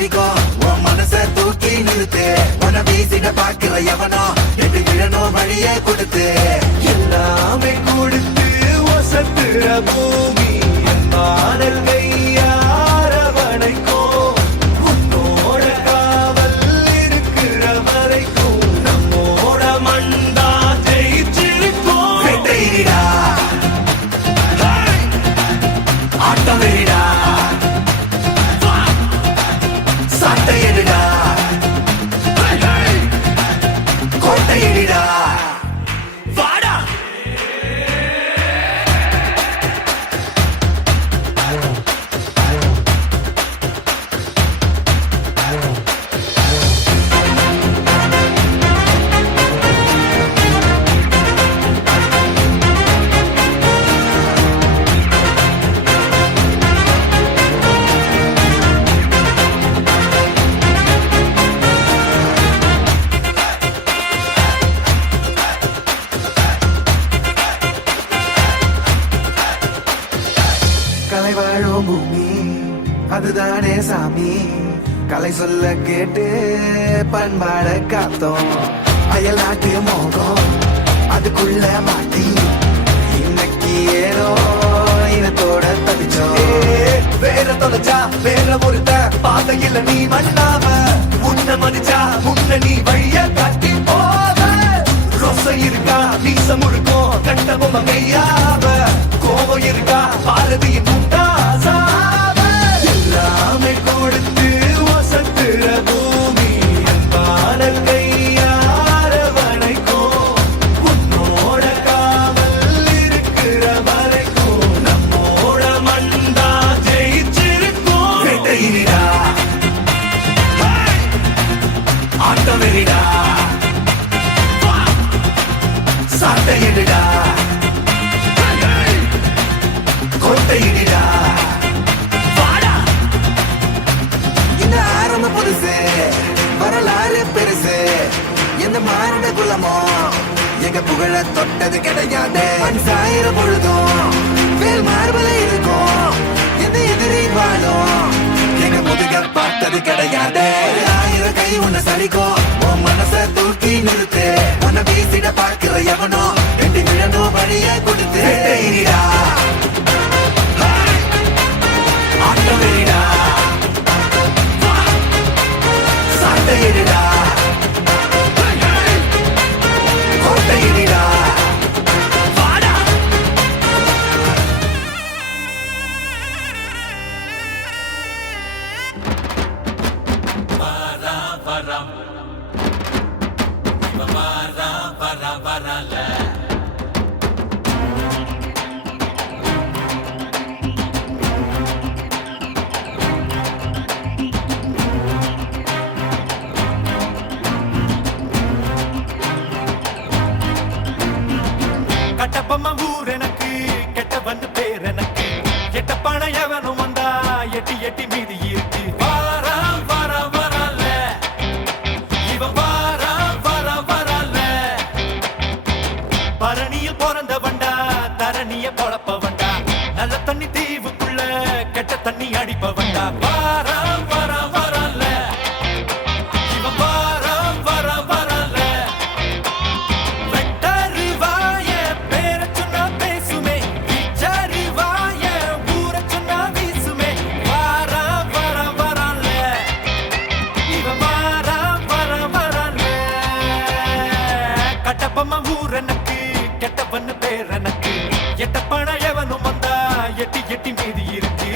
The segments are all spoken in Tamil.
அடிக்கோ? உன் மனச தூக்கி நிறுத்து. உன வீசிட பாக்குற எவனோ? எட்டு விழணும் வழியே கொடுத்து. எல்லாமே கொடுத்து ஒசத்துற பூமி. அன்பானல் கையாரவணைக்கும் உன்னோட காவல் இருக்கிற வரைக்கும். நம்மோட மண்டா வெட்டையிடா ஆட்டம் வெறிடா சட்டையிடா கோட்டையிடா காத்தோம் அயல் மோகம். அதுக்குள்ள மாட்டி இன்னைக்கு ஏதோ இனத்தோட தவிச்சோம் வேற தொலைச்சா வேற ஒருத்த பாதையில நீ மல்லாம முன்ன மதிச்சா முன்ன நீ வழிய ஆட்டம் வெறிடா சட்டையிடா கோட்டையிடா வாடா. இந்த ஆரம்ப புதுசு? வரலாறு பெருசு. எந்த மானிட குலமோ? எங்க புகழ தொட்டது கிடையாது. சாயிர பொழுதும் வேல் மார்பல இருக்கும். எந்த எதிரி வாழும்? முதுக பார்த்தது கிடையாது. ஆயிரம் கை உன்னை சரிக்கோ உன் மனசை தூக்கி நிறுத்து. உன்னை தரணிய நல்ல தண்ணி தீவுக்குள்ள கெட்ட தண்ணி அடிப்பவண்டா வாரா. எட்ட பணம் எவனும் வந்தா எட்டி எட்டி மீதி இருக்கு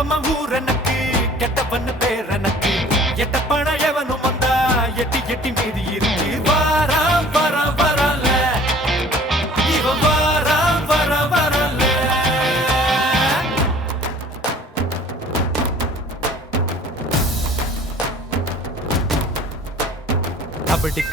எப்பமா ஊரனுக்கு கெட்டவன்னு பேரனுக்கு எட்ட பணம் எவனும் வந்தா எட்டி எட்டி மீதி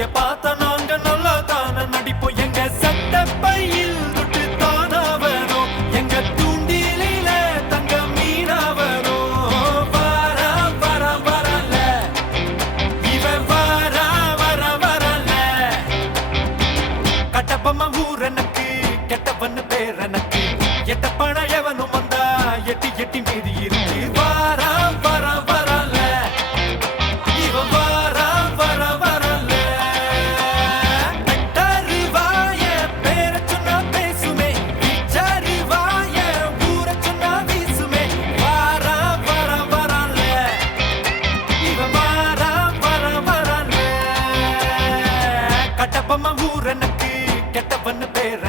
పాత கெட்டவன் ஊரனுக்கு கெட்டவன் பேர்.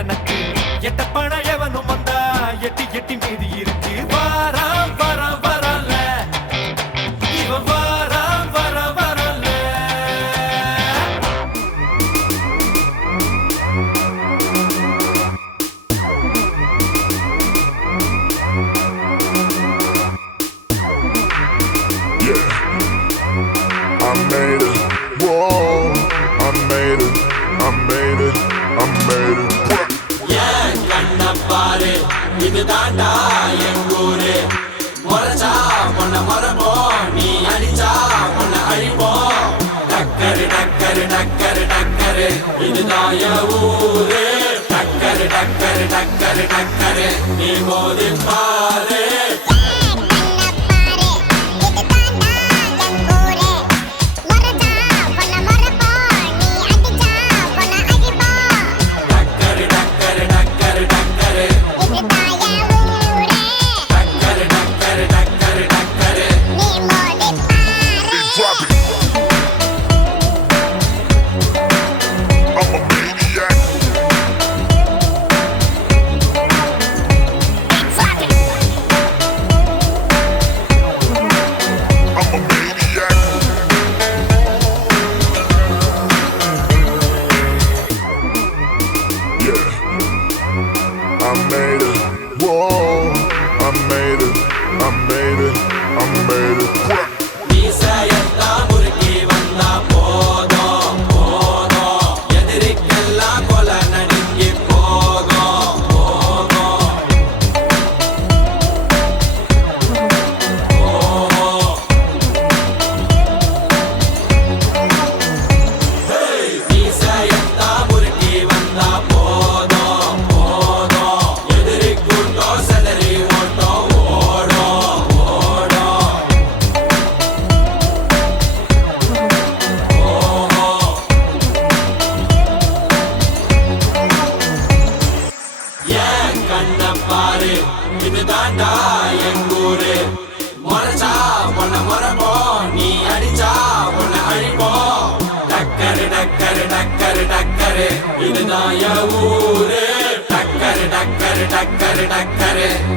தாண்டா எங்கூரு முறைச்சா பொண்ண முறைப்போம். நீ அடிச்சா பொண்ண அழிப்போம். டக்கரு டக்கரு டக்கரு டக்கரு. இதுதான் என் ஊரு. டக்கரு டக்கரு டக்கரு டக்கரு. நீ மோதி பாரு.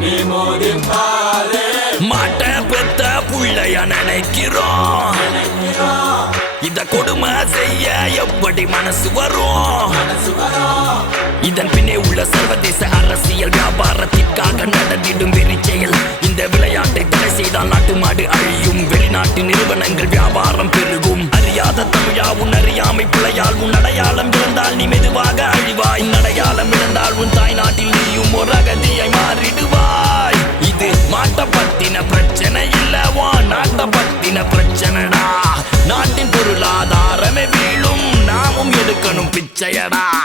நீ மோதி பாரு மாட்ட பெத்த புள்ளைய நினைக்கிறோம். இந்த கொடுமை செய்ய எப்படி மனசு வரும்? இதன் பின்னே உள்ள சர்வதேச அரசியல் வியாபாரத்திற்காக நடந்திடும் வெறி செயல். இந்த விளையாட்டை தடை செய்தால் நாட்டு மாடு அழியும். வெளிநாட்டு நிறுவனங்கள் வியாபாரம் பெருகும். அறியாத தமிழா உன் அறியாமை பிழையால் உன் அடையாளம் இழந்தால் நீ மெதுவாக அழிவாய். அடையாளம் இழந்தால் உன் தாய்நாட்டில் நீயும் ஒரு அகதியை மாறிடுவாய். இது மாட்ட பத்தின பிரச்சனை இல்ல வா நாட்ட பிரச்சனைடா. to your mouth.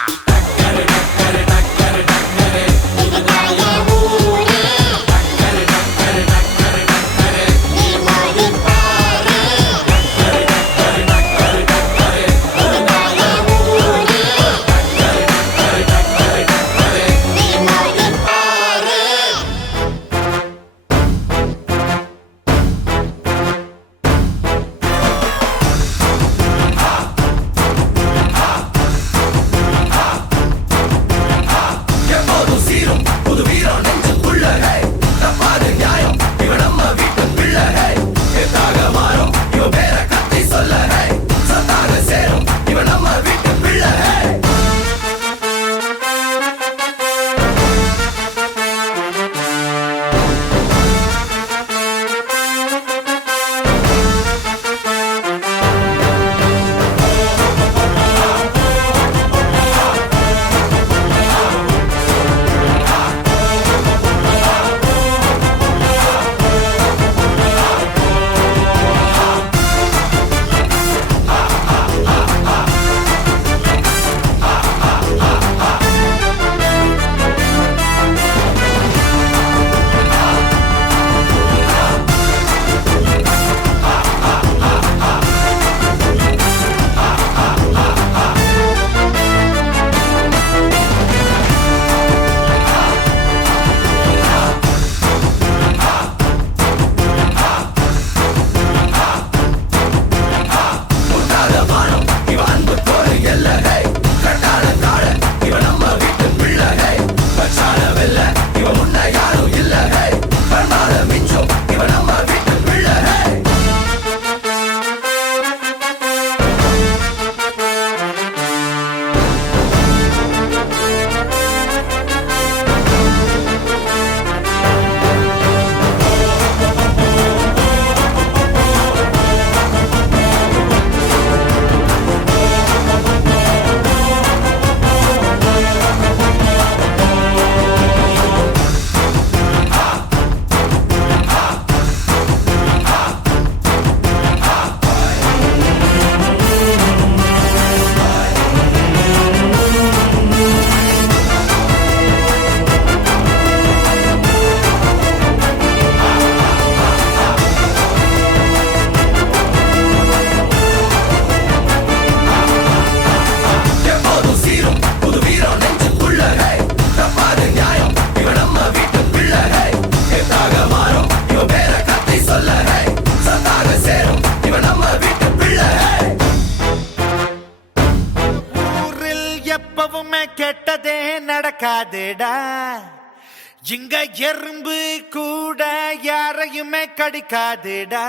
இங்க எறும்பு கூட யாரையுமே கடிக்காதுடா.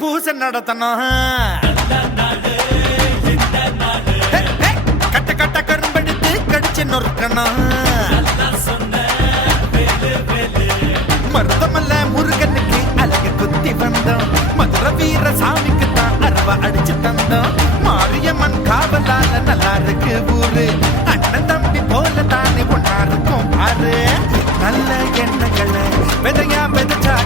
பூசை நடத்தணும். கட்ட கட்ட கரும்பெடுத்து கடிச்சு நொறுக்கணும். மருதமல்ல முருகனுக்கு அழகு குத்தி வந்தோம். மதுர வீர சாமிக்கு தான் அருவா அடிச்சு தந்தோம். மாரியம்மன் காவலால நல்லா இருக்கு ஊரு. அண்ணன் தம்பி போல தானே ஒன்னா இருக்கும் பாரு. நல்ல எண்ணங்களை விதையா விதைச்சா